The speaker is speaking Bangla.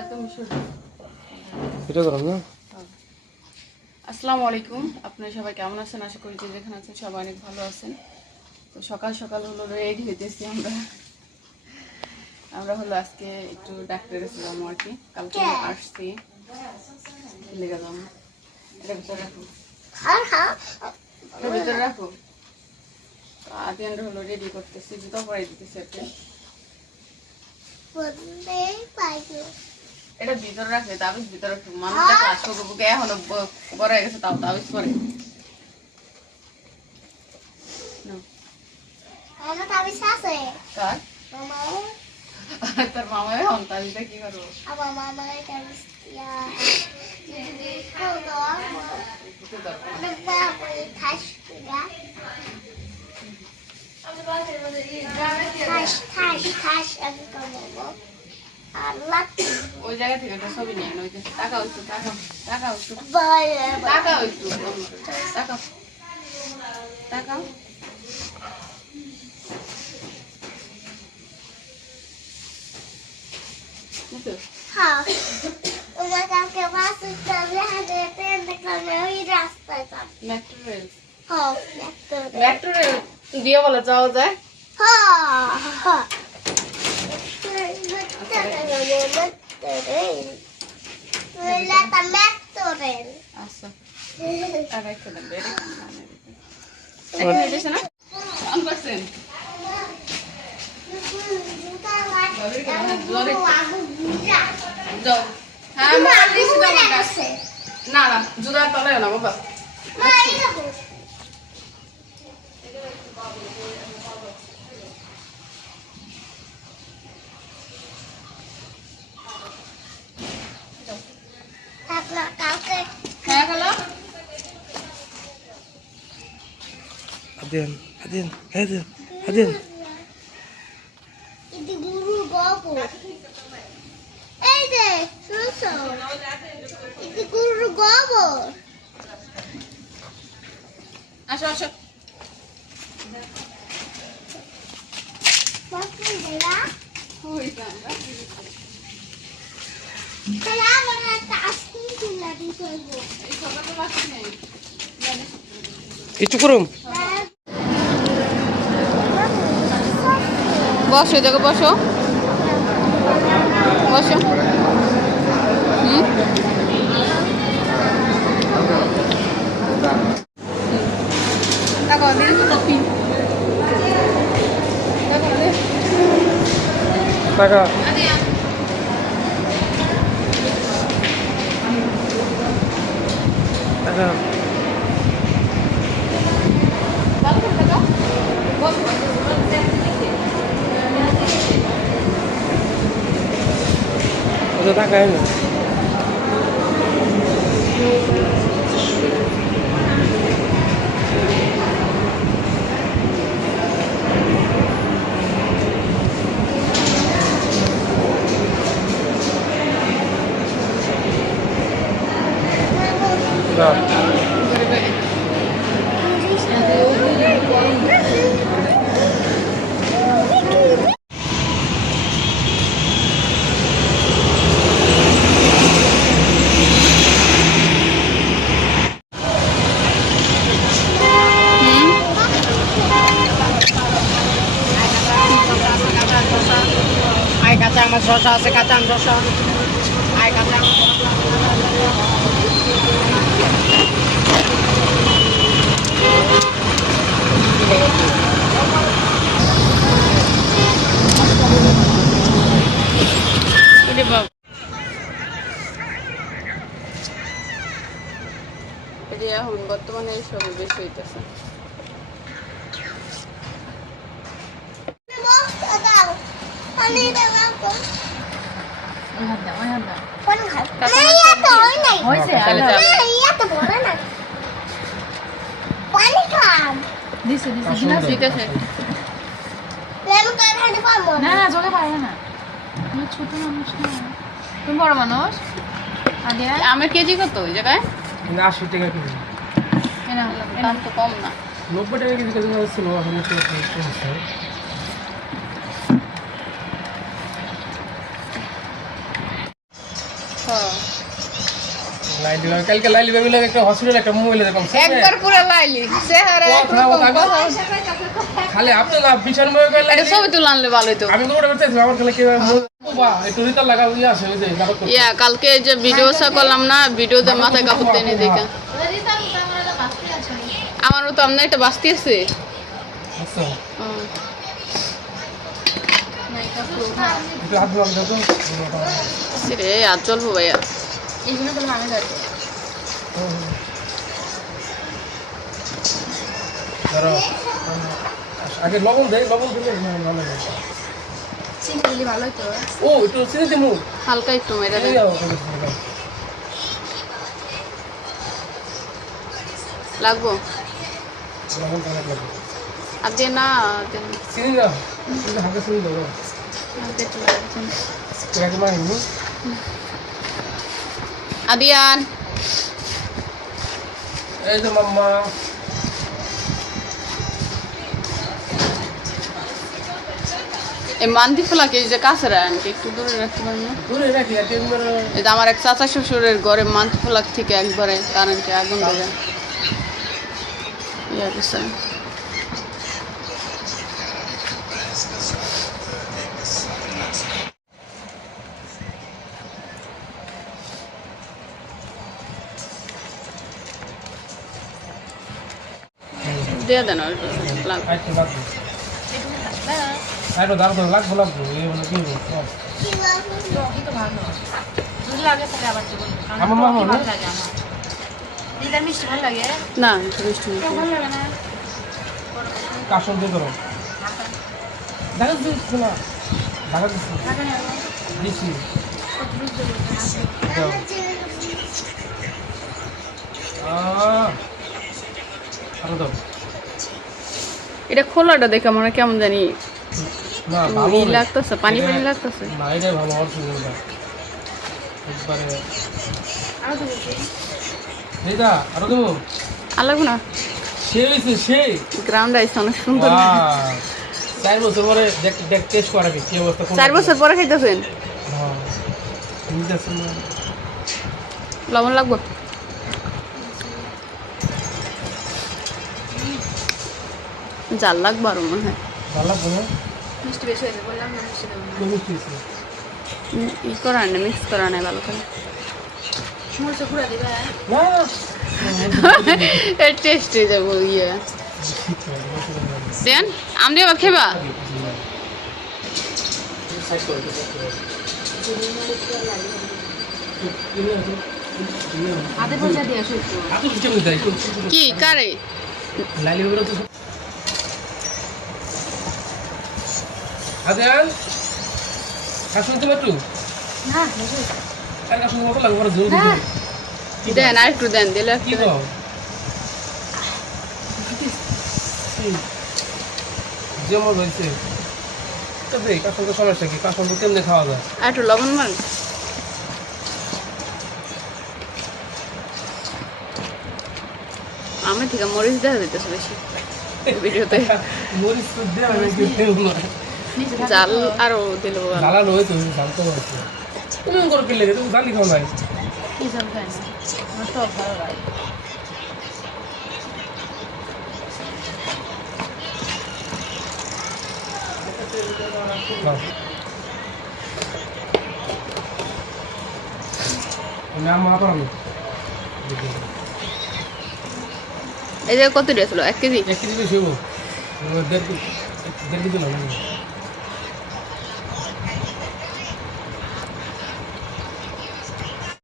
একদম এটা না? আসসালামু আলাইকুম আপনারা সবাই কেমন আছেন? আশা করি যে যেখানে আছেন সবাই অনেক ভালো আছেন। তো সকাল সকাল হলো রেডি হইতেছি আমরা। আমরা হলো আজকে একটু ডাক্তারে ছিলাম আর কি। কালকে আসছি। লেগে গেলাম। এটা ভিতরে রাখো। এটা ভিতরে রাখো। আদি আমরা হলো রেডি করতেছি জুতো পরাই দিতেছি আর কি। এটা ভিতরে রাখলে তাবিজ ভিতরে মানুষ দেখো আসো বুকে এখনও বড় হয়ে গেছে তাও তাবিজ নাও, তোর মামা এখন তাবিজটা কি করব বুকে দরকার ওই জায়গা থেকে একটা ছবি নিয়ে ওই টাকা একটু টাকা টাকা একটু। টাকা একটু টাকা টাকা মেট্রো রেল দিয়ে বলে যাওয়া যায়? আচ্ছা আর রেখে দেন রেডি এখন হইতেছে না অন করছেন যাও হ্যাঁ মোবাইল দিয়েছি তো আমার কাছে। না না জুতার তলায় না বাবা কালকে হ্যাঁ গেল আদিয়ান আদিয়ান আদিয়ান আদিয়ান এটি গুরু গোবর এই যে শুনছো এটি গুরু গোবর আসো আসো। তাহলে আমার একটা আইসক্রিম কিনে দিতে হবে এই সকালে বাকি নেই একটু করুম বসো দেখো বসো। বসো। হুম। দেখো টাকা টাকা টাকা এনে না আয় কাঁচা আমার শশা আছে কাঁচা আম শশা আয় কাঁচা আম এখন বর্তমানে বেশি হইতেছে। এই না পানি খাম না না ছোট মানুষ না তুমি বড় মানুষ আমের কেজি কত ওই জায়গায়? আশি টাকা কেজি। দাম তো কম না। নব্বই টাকা কেজি কেজি ছিল এখন একটু কমছে হ্যাঁ। লাইলি কালকে লাইলি ভাবে লাগে একটা হসপিটাল একটা মোবাইল এরকম একবার পুরো লাইলি চেহারা কথা একরকম, বলতে হবে। কথা- খালি আপনি না পিছন মোবাইল করে একটা ছবি তুলে ভালো হতো আমি তো ওটা আমার খালি কি বাবা একটু রিতা লাগা ইয়ে আছে ওই যে ইয়া কালকে যে ভিডিও সা করলাম না ভিডিওতে মাথায় কাপড় টেনে দেখা। আমারও তো আপনার একটা বাস্তি আছে। আচ্ছা। রে আর চলবো ভাইয়া। এইগুলো বললাম আমি যাচ্ছি ধরো। আগে লবণ দেয় লবণ দিলে ভালো লাগে। চিনি দিলে ভালো হতো ও একটু চিনি দিমু। হালকা একটু মেরে দাও। লাগবো। আর দিয়ে না চিনি দাও। চিনি চিনি দাও আর দিয়ে একটু লাগছে না। এটাকে মারি নি আদিয়ান এই যে মাম্মা এই মান্দি ফোলাকে এই যে কাছে রাখেন একটু দূরে রাখতে পারেন না? দূরে রাখি এই যে আমার এক চাচা শ্বশুরের ঘরে মান্দি ফোলাক থেকে একবারে কারেন্টে আগুন দেবে ইয়া ভালো লাগে? না মিষ্টি মিষ্টি। লাগে না? কাশন দিয়ে ধরো। দেখা দিচ্ছি না দেখা দিচ্ছি। দিচ্ছি। আরও দাও। এটা খোলাটা দেখে মনে হয় কেমন জানি ই লাগতেছে পানি পানি লাগতেছে। আরও লাগবে না? গ্রাউন্ড আইসে অনেক সুন্দর। চার বছর পরে দেখ দেখ টেস্ট করাবি কি অবস্থা চার বছর পরে খাইতেছেন? হ্যাঁ লবণ লাগবো? জাল লাগবো আরও মনে হয়। ই করা না মিক্স করা নাই ভালো করে। টেস্ট হয়ে যাব ইয়ে। দেন আমি আবার খেবা কি কারে? লাইলি বাবুরা তো আদেন কাশুন তো একটু না আর লাগবে জোর হ্যাঁ। দেন আর একটু দেন দিলে কি কও যেমন হয়েছে। তো দেখ কাশুন তো সমস্যা কি? কাশুন তো কেমনে খাওয়া যায়? আর একটু লবণ মার। আমি থেকে মরিচ দেখা দিতেছে বেশি। ভিডিওতে। মরিচ তো দেওয়া জাল আরও দিল জ্বালানো হয়েছে জানতে পারছি তুমি করে কিনলে তুমি জানি খাও নাই। কি সব খায় না? সব ভালো লাগে। এই যে কত দিয়েছিল? এক কেজি? এক কেজি বেশি হব। দেড় কেজি দেড় কেজি না